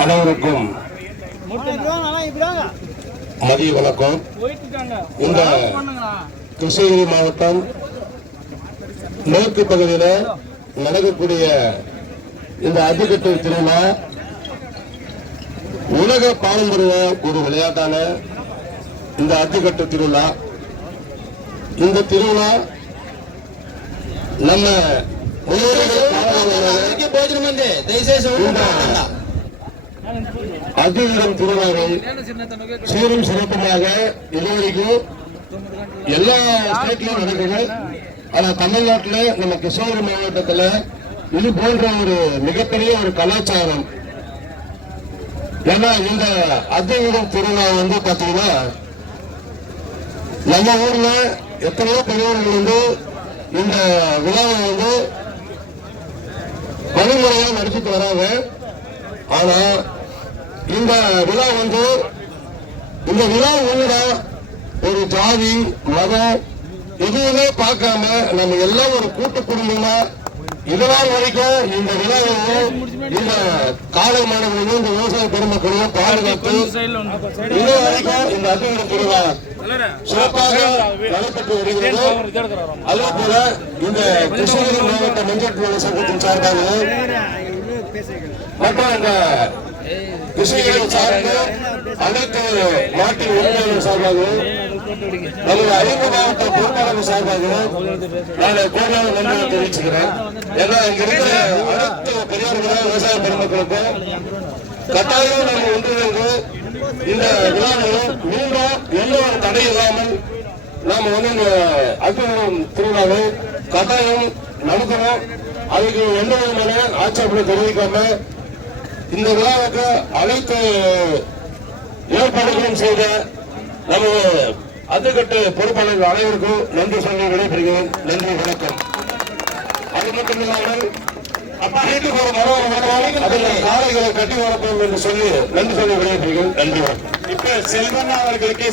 அனைவருக்கும் மதிய வணக்கம். இந்த கிருஷ்ணகிரி மாவட்டம் மேற்கு பகுதியில் நடக்கக்கூடிய இந்த அத்திக்கட்டு திருவிழா உலக பாரம்பரிய ஒரு விளையாட்டான இந்த அத்திக்கட்டு திருவிழா. இந்த திருவிழா நம்ம அத்திகரம் திருவிழாவை சீரும் சிறப்புமாக இதுவரைக்கும் எல்லா ஸ்டேட்லயும் நடக்குது. ஆனா தமிழ்நாட்டில் நம்ம கிருஷ்ணகிரி மாவட்டத்தில் இது போன்ற ஒரு மிகப்பெரிய ஒரு கலாச்சாரம். ஏன்னா இந்த அத்திகரம் திருவிழா வந்து பாத்தீங்கன்னா நம்ம ஊர்ல எத்தனையோ பெரியவர்கள் வந்து இந்த விழாவை வந்து வழிமுறையா நடத்திட்டு வராங்க. ஆனா இந்த விழா வந்து இந்த விழா ஒண்ணுதான் ஒரு ஜாதி மதம் எதுவுமே பார்க்காம நம்ம எல்லாம் ஒரு கூட்டு குடும்பமா இதனால் வரைக்கும் இந்த விழாவை இந்த காலை மாணவர்களும் இந்த விவசாய பெருமக்களையும் பாதுகாத்து இது வரைக்கும் இந்த அத்திகரம் திருவிழா சிறப்பாக நடைபெற்று வருகிறது. அதே போல இந்த கிருஷ்ணகிரி மாவட்ட மஞ்சள் சங்கத்தின் சார்பாகவும் மற்றும் இந்த கிருஷ்ணகிரி சார்ந்த அனைத்து நாட்டின் உரிமையாளர் சார்பாகவும் நமது 5 மாவட்ட பொறுப்பாளர்கள் சார்பாகவும் நான் கோரிக்கை நன்றியை தெரிவிச்சுக்கிறேன். ஏன்னா இங்க இருக்கிற அனைத்து பெரியார்களும் விவசாய பெருமக்களுக்கும் கட்டாயம் நம்ம ஒன்றிணைந்து இந்த விழாவையும் மீண்டும் எந்த ஒரு தடை இல்லாமல் நாம வந்து இந்த அத்திகரம் திருவிழாவை கட்டாயம் நடத்தணும். அதுக்கு எந்த விதமான ஆட்சேபனை தெரிவிக்காம இந்த விழாவுக்கு அனைத்து ஏற்பாடுகளும் செய்த நம்ம அத்திக்கட்டு பொறுப்பாளர்கள் அனைவருக்கும் நன்றி சொல்லி விடைபெறுகிறேன். நன்றி, வணக்கம். அது மட்டும் இல்லாமல் வீட்டுக்கு ஒரு மரம் அதில் காளைகளை கட்டி வரப்போம் என்று சொல்லி நன்றி சொல்லி விடைபெறுகிறேன். நன்றி, வணக்கம். இப்ப செல்வண்ணா அவர்களுக்கு